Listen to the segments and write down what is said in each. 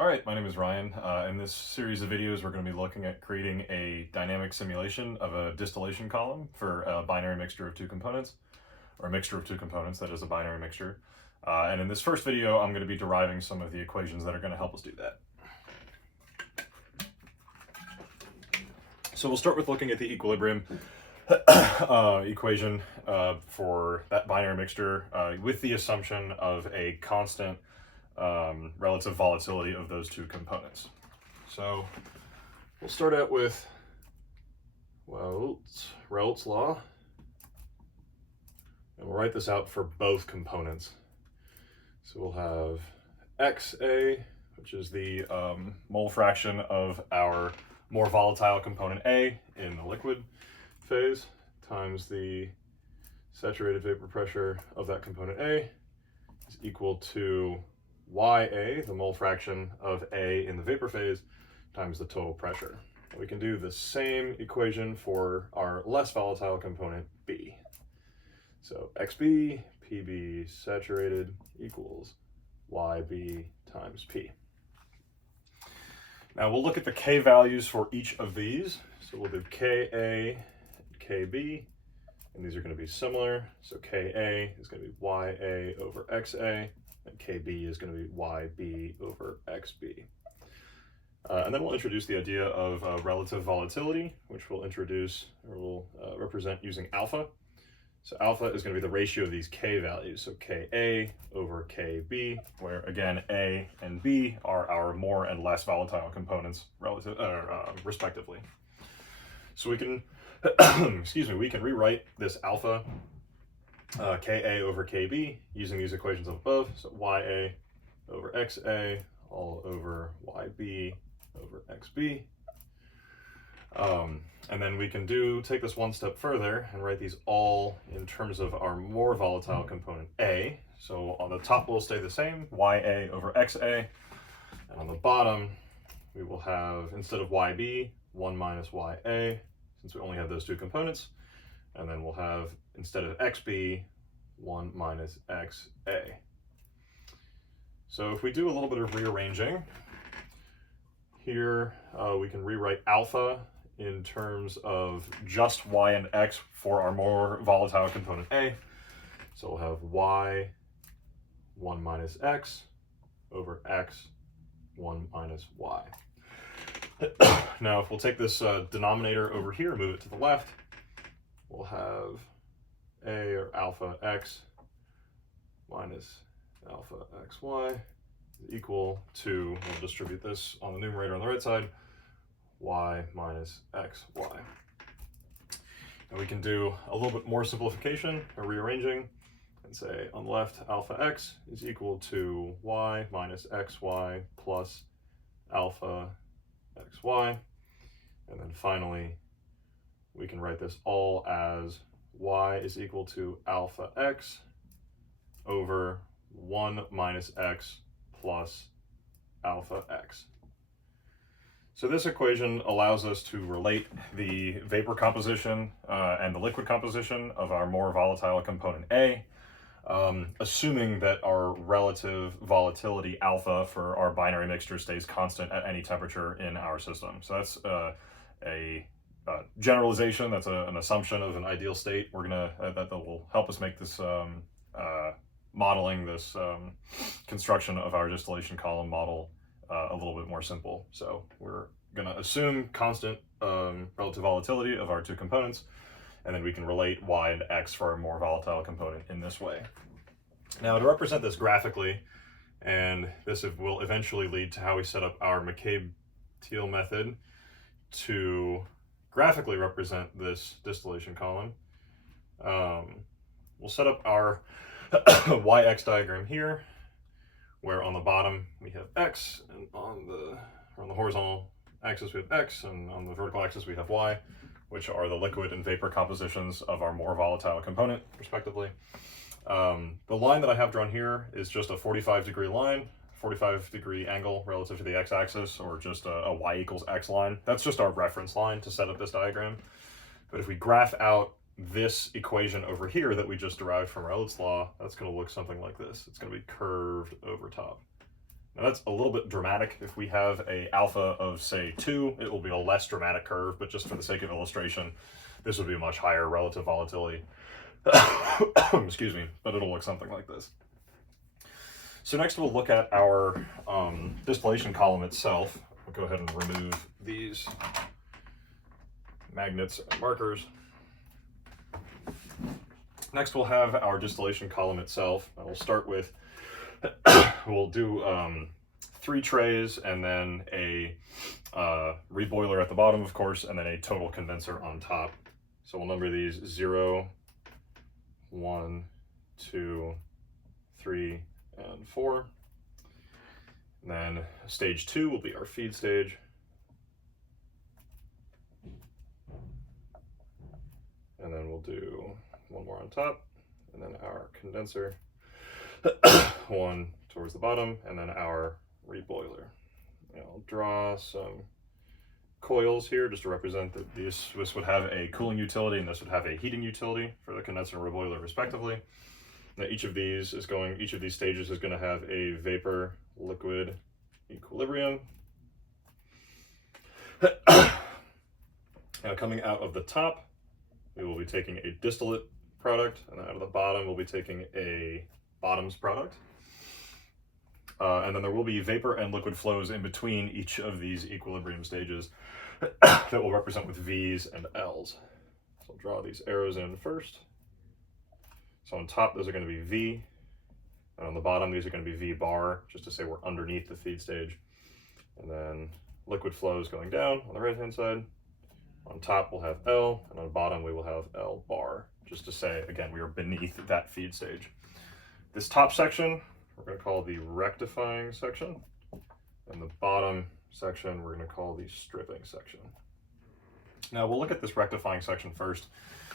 All right, my name is Ryan. In this series of videos, we're going to be looking at creating a dynamic simulation of a distillation column for a binary mixture of two components, or a mixture of two components that is a binary mixture. And in this first video, I'm going to be deriving some of the equations that are going to help us do that. So we'll start with looking at the equilibrium equation for that binary mixture with the assumption of a constant relative volatility of those two components. So we'll start out with Raoult's law, and we'll write this out for both components. So we'll have XA, which is the mole fraction of our more volatile component A in the liquid phase, times the saturated vapor pressure of that component A is equal to YA, the mole fraction of A in the vapor phase, times the total pressure. And we can do the same equation for our less volatile component B. So XB, PB saturated equals YB times P. Now we'll look at the K values for each of these. So we'll do KA and KB, and these are going to be similar. So KA is going to be YA over XA, and KB is going to be YB over XB. And then we'll introduce the idea of relative volatility, which we'll introduce, or we'll represent using alpha. So alpha is going to be the ratio of these K values. So KA over KB, where again, A and B are our more and less volatile components relative, respectively. So we can, we can rewrite this alpha Ka over Kb using these equations up above. So Ya over Xa all over Yb over Xb. And then we can take this one step further and write these all in terms of our more volatile component A. So on the top will stay the same, Ya over Xa. And on the bottom, we will have, instead of Yb, 1 minus Ya, since we only have those two components. And then we'll have, instead of XB, 1 minus XA. So if we do a little bit of rearranging, here we can rewrite alpha in terms of just Y and X for our more volatile component A. So we'll have Y 1 minus X over X 1 minus Y. Now if we'll take this denominator over here, move it to the left, we'll have A, or alpha X minus alpha XY is equal to, we'll distribute this on the numerator on the right side, Y minus XY. And we can do a little bit more simplification or rearranging and say on the left, alpha X is equal to Y minus XY plus alpha XY. And then finally, we can write this all as Y is equal to alpha X over 1 minus X plus alpha X. So this equation allows us to relate the vapor composition and the liquid composition of our more volatile component A, assuming that our relative volatility alpha for our binary mixture stays constant at any temperature in our system. So that's a generalization, that's an assumption of an ideal state. We're gonna that will help us make this modeling, this construction of our distillation column model a little bit more simple. So we're going to assume constant relative volatility of our two components, and then we can relate Y and X for our more volatile component in this way. Now to represent this graphically, and this will eventually lead to how we set up our McCabe-Thiele method to graphically represent this distillation column, we'll set up our YX diagram here, where on the bottom we have X, and on the horizontal axis we have X, and on the vertical axis we have Y, which are the liquid and vapor compositions of our more volatile component, respectively. The line that I have drawn here is just a 45-degree line, 45-degree angle relative to the x-axis, or just a y equals x line. That's just our reference line to set up this diagram. But if we graph out this equation over here that we just derived from Raoult's law, that's going to look something like this. It's going to be curved over top. Now that's a little bit dramatic. If we have a alpha of say 2, it will be a less dramatic curve, but just for the sake of illustration, this would be a much higher relative volatility. Excuse me, but it'll look something like this. So next we'll look at our distillation column itself. We'll go ahead and remove these magnets and markers. Next we'll have our distillation column itself. We'll start with, we'll do 3 trays and then a reboiler at the bottom, of course, and then a total condenser on top. So we'll number these 0, 1, 2, 3, and 4. And then stage 2 will be our feed stage. And then we'll do one more on top, and then our condenser, one towards the bottom, and then our reboiler. And I'll draw some coils here just to represent that this would have a cooling utility and this would have a heating utility for the condenser and reboiler respectively. Now each of these stages is going to have a vapor liquid equilibrium. Now coming out of the top, we will be taking a distillate product, and then out of the bottom we'll be taking a bottoms product. And then there will be vapor and liquid flows in between each of these equilibrium stages that will represent with V's and L's. So I'll draw these arrows in first. So on top, those are going to be V, and on the bottom, these are going to be V bar, just to say we're underneath the feed stage. And then liquid flows going down on the right-hand side. On top, we'll have L, and on the bottom, we will have L bar, just to say, again, we are beneath that feed stage. This top section, we're going to call the rectifying section, and the bottom section, we're going to call the stripping section. Now, we'll look at this rectifying section first,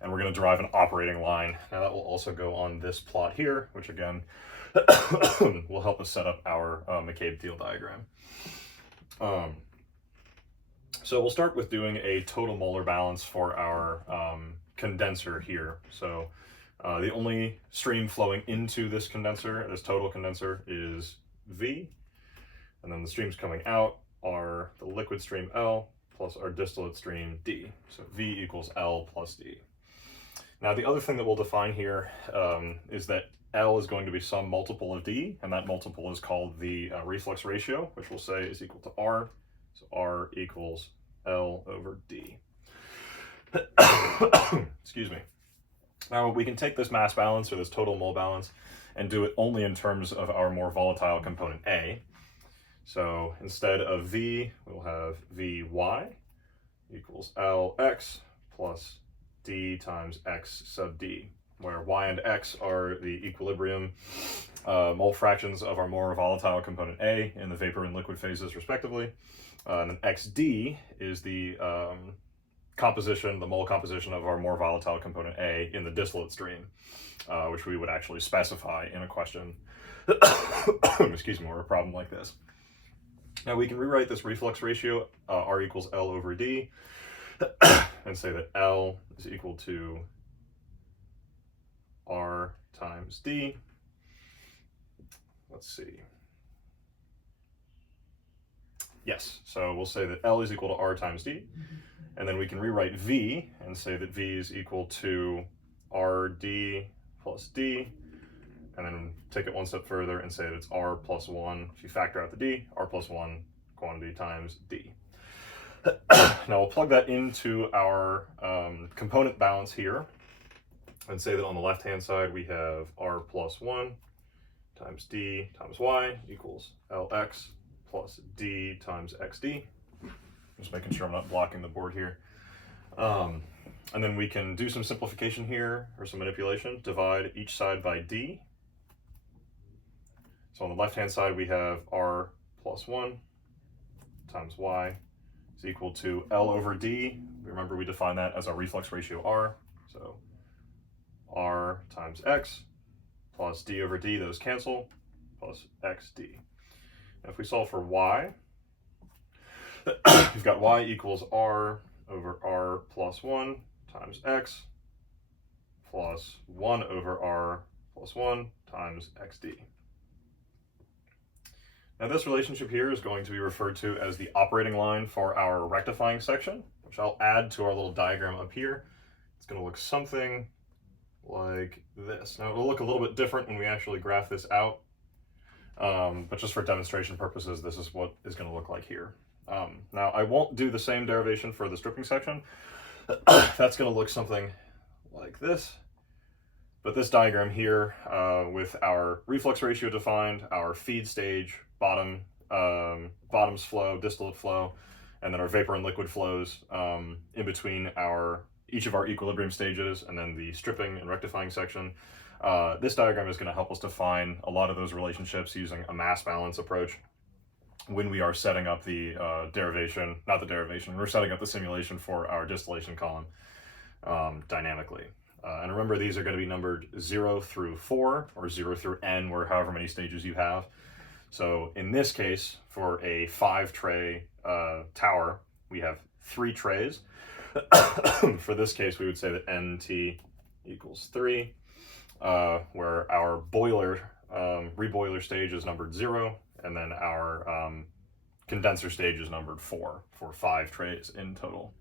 and we're going to derive an operating line. Now, that will also go on this plot here, which, again, will help us set up our McCabe-Thiele diagram. So we'll start with doing a total molar balance for our condenser here. So the only stream flowing into this condenser, this total condenser, is V. And then the streams coming out are the liquid stream L plus our distillate stream D. So V equals L plus D. Now the other thing that we'll define here is that L is going to be some multiple of D, and that multiple is called the reflux ratio, which we'll say is equal to R. So R equals L over D. Excuse me. Now we can take this mass balance or this total mole balance and do it only in terms of our more volatile component A. So instead of V, we'll have Vy equals Lx plus D times X sub D, where Y and X are the equilibrium mole fractions of our more volatile component A in the vapor and liquid phases respectively. And then XD is the composition, the mole composition of our more volatile component A in the distillate stream, which we would actually specify in a question, excuse me, or a problem like this. Now we can rewrite this reflux ratio, R equals L over D, and say that L is equal to R times D. Let's see. Yes, so we'll say that L is equal to R times D, and then we can rewrite V and say that V is equal to RD plus D, and then take it one step further and say that it's R plus 1, if you factor out the D, R plus 1 quantity times D. Now we'll plug that into our component balance here and say that on the left-hand side we have R plus 1 times D times Y equals Lx plus D times XD. Just making sure I'm not blocking the board here. And then we can do some simplification here, or some manipulation, divide each side by D. So on the left-hand side, we have R plus 1 times Y is equal to L over D. Remember, we define that as our reflux ratio R. So R times X plus D over D, those cancel, plus XD. Now if we solve for Y, we've got Y equals R over R plus 1 times X plus 1 over R plus 1 times XD. Now this relationship here is going to be referred to as the operating line for our rectifying section, which I'll add to our little diagram up here. It's going to look something like this. Now it'll look a little bit different when we actually graph this out, but just for demonstration purposes, this is what is going to look like here. Now I won't do the same derivation for the stripping section. That's going to look something like this. But this diagram here, with our reflux ratio defined, our feed stage, bottoms flow, distillate flow, and then our vapor and liquid flows in between each of our equilibrium stages, and then the stripping and rectifying section. This diagram is going to help us define a lot of those relationships using a mass balance approach when we are setting up the we're setting up the simulation for our distillation column dynamically. And remember, these are going to be numbered 0 through 4, or 0 through n, or however many stages you have. So in this case, for a 5-tray tower, we have 3 trays. For this case, we would say that nt equals 3, where our reboiler stage is numbered 0, and then our condenser stage is numbered 4, for 5 trays in total.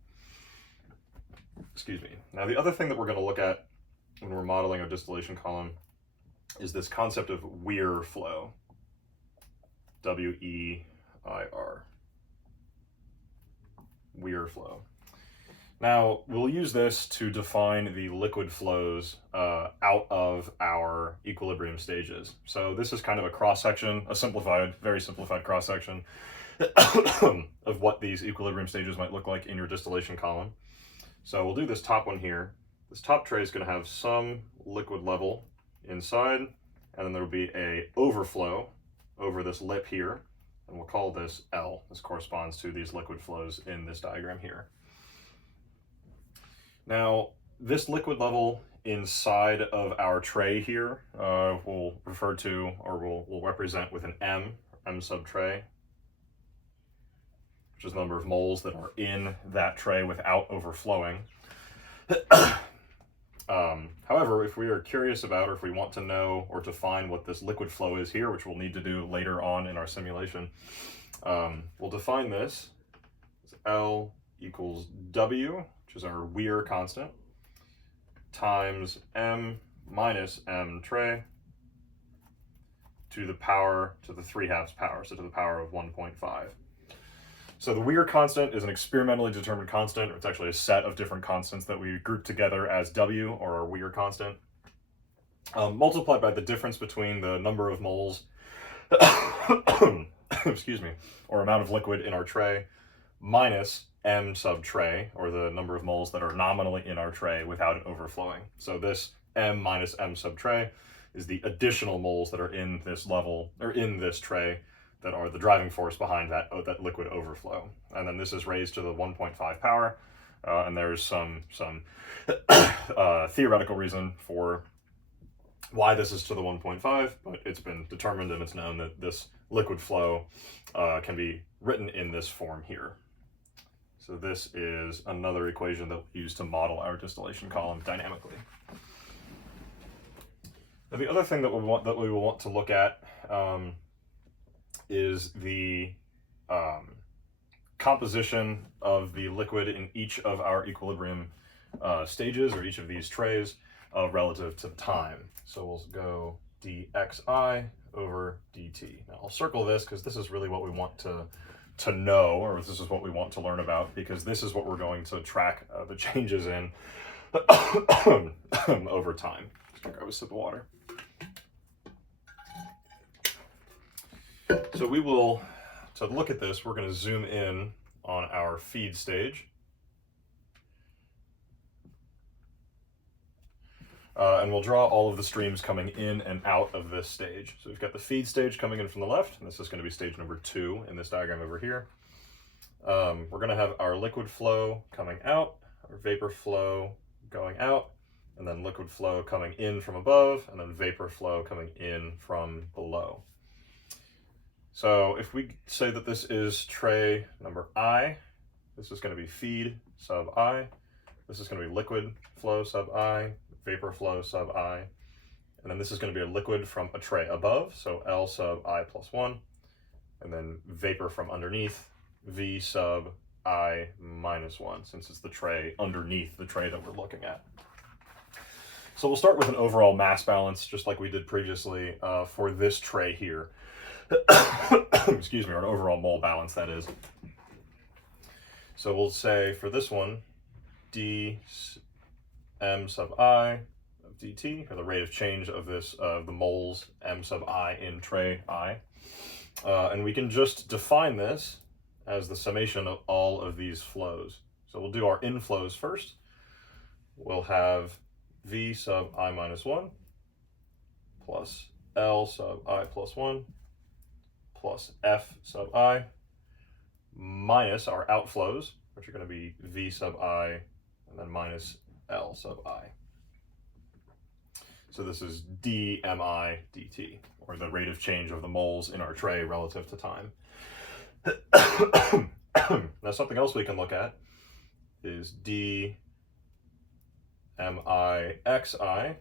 Excuse me. Now the other thing that we're going to look at when we're modeling a distillation column is this concept of Weir flow. W-E-I-R. Weir flow. Now we'll use this to define the liquid flows out of our equilibrium stages. So this is kind of a cross-section, very simplified cross-section of what these equilibrium stages might look like in your distillation column. So we'll do this top one here. This top tray is going to have some liquid level inside, and then there will be a overflow over this lip here, and we'll call this L. This corresponds to these liquid flows in this diagram here. Now, this liquid level inside of our tray here we'll refer to, or we'll represent with an M sub tray, which is the number of moles that are in that tray without overflowing. However, if we are curious about, or if we want to know or define what this liquid flow is here, which we'll need to do later on in our simulation, we'll define this as L equals W, which is our Weir constant, times M minus M tray to the 3/2 power, so to the power of 1.5. So the Weir constant is an experimentally determined constant. It's actually a set of different constants that we group together as W, or our Weir constant, multiplied by the difference between the number of moles, excuse me, or amount of liquid in our tray, minus M sub tray, or the number of moles that are nominally in our tray without it overflowing. So this M minus M sub tray is the additional moles that are in this level, or in this tray, that are the driving force behind that liquid overflow. And then this is raised to the 1.5 power, and there's some theoretical reason for why this is to the 1.5, but it's been determined and it's known that this liquid flow can be written in this form here. So this is another equation that we use to model our distillation column dynamically. Now the other thing that we will want to look at is the composition of the liquid in each of our equilibrium stages, or each of these trays, relative to time. So we'll go dxi over dt. Now I'll circle this because this is really what we want to know, or this is what we want to learn about, because this is what we're going to track the changes in over time. Just gonna grab a sip of water. So we will, to look at this, we're going to zoom in on our feed stage. And we'll draw all of the streams coming in and out of this stage. So we've got the feed stage coming in from the left, and this is going to be stage number 2 in this diagram over here. We're going to have our liquid flow coming out, our vapor flow going out, and then liquid flow coming in from above, and then vapor flow coming in from below. So if we say that this is tray number I, this is going to be feed sub I, this is going to be liquid flow sub I, vapor flow sub I, and then this is going to be a liquid from a tray above, so L sub I plus 1, and then vapor from underneath, V sub I minus 1, since it's the tray underneath the tray that we're looking at. So we'll start with an overall mass balance, just like we did previously for this tray here. Excuse me, or an overall mole balance, that is. So we'll say for this one, d m sub I of dt, or the rate of change of this, the moles m sub I in tray I. And we can just define this as the summation of all of these flows. So we'll do our inflows first. We'll have V sub I minus 1 plus L sub I plus 1 plus F sub I minus our outflows, which are going to be V sub I and then minus L sub I. So this is dmi dt, or the rate of change of the moles in our tray relative to time. Now something else we can look at is dmi xi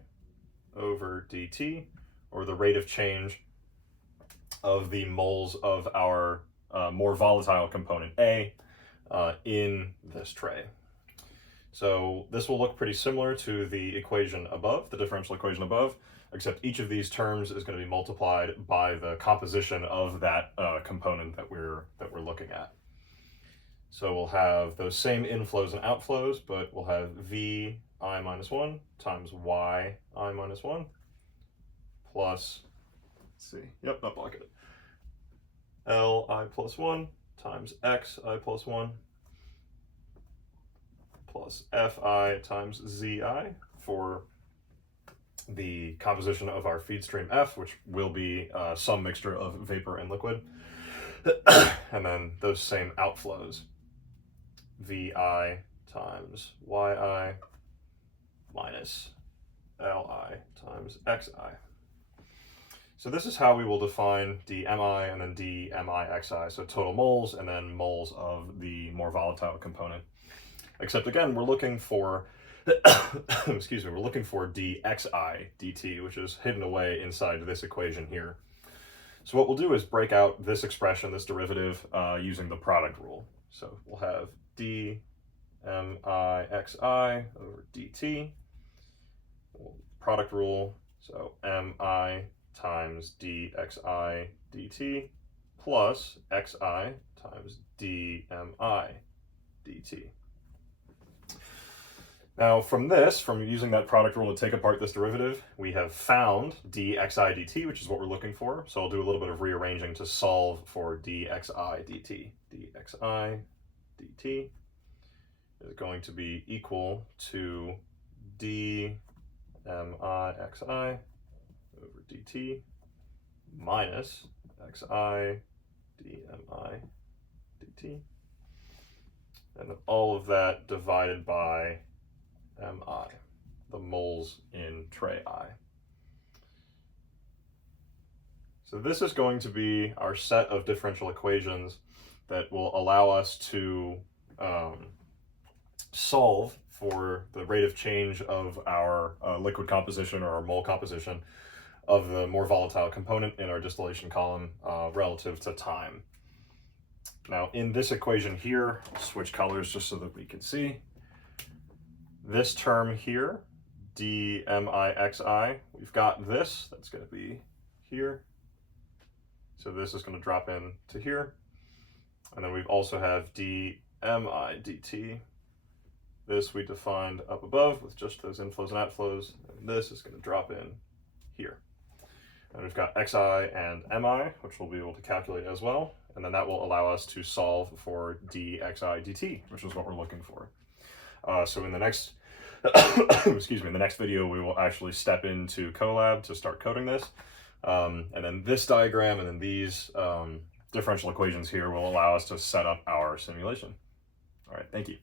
over dt, or the rate of change of the moles of our more volatile component A in this tray. So this will look pretty similar to the equation above, the differential equation above, except each of these terms is going to be multiplied by the composition of that component that we're looking at. So we'll have those same inflows and outflows, but we'll have V I minus 1 times Y I minus 1 plus, let's see, yep, not block it, L I plus 1 times X I plus 1 plus Fi times Zi for the composition of our feed stream F, which will be some mixture of vapor and liquid. And then those same outflows, Vi times Yi minus Li times Xi. So this is how we will define dmi and then dmi xi, so total moles and then moles of the more volatile component. Except again, we're looking for, excuse me, we're looking for dxi dt, which is hidden away inside this equation here. So what we'll do is break out this expression, this derivative, using the product rule. So we'll have dmi xi over dt, product rule, so mi times dxi dt plus xi times dmi dt. Now from this, from using that product rule to take apart this derivative, we have found dxi dt, which is what we're looking for. So I'll do a little bit of rearranging to solve for dxi dt. dxi dt is going to be equal to dmi xi over dt minus xi dmi dt, and all of that divided by mi, the moles in tray I. So this is going to be our set of differential equations that will allow us to solve for the rate of change of our liquid composition or our mole composition of the more volatile component in our distillation column relative to time. Now in this equation here, I'll switch colors just so that we can see. This term here, dmi xi, we've got this, that's going to be here. So this is going to drop in to here. And then we also have dmi dt. This we defined up above with just those inflows and outflows. And this is going to drop in here. And we've got xi and mi, which we'll be able to calculate as well. And then that will allow us to solve for dxi dt, which is what we're looking for. So in the next, excuse me, in the next video, we will actually step into Colab to start coding this. And then this diagram and then these differential equations here will allow us to set up our simulation. All right, thank you.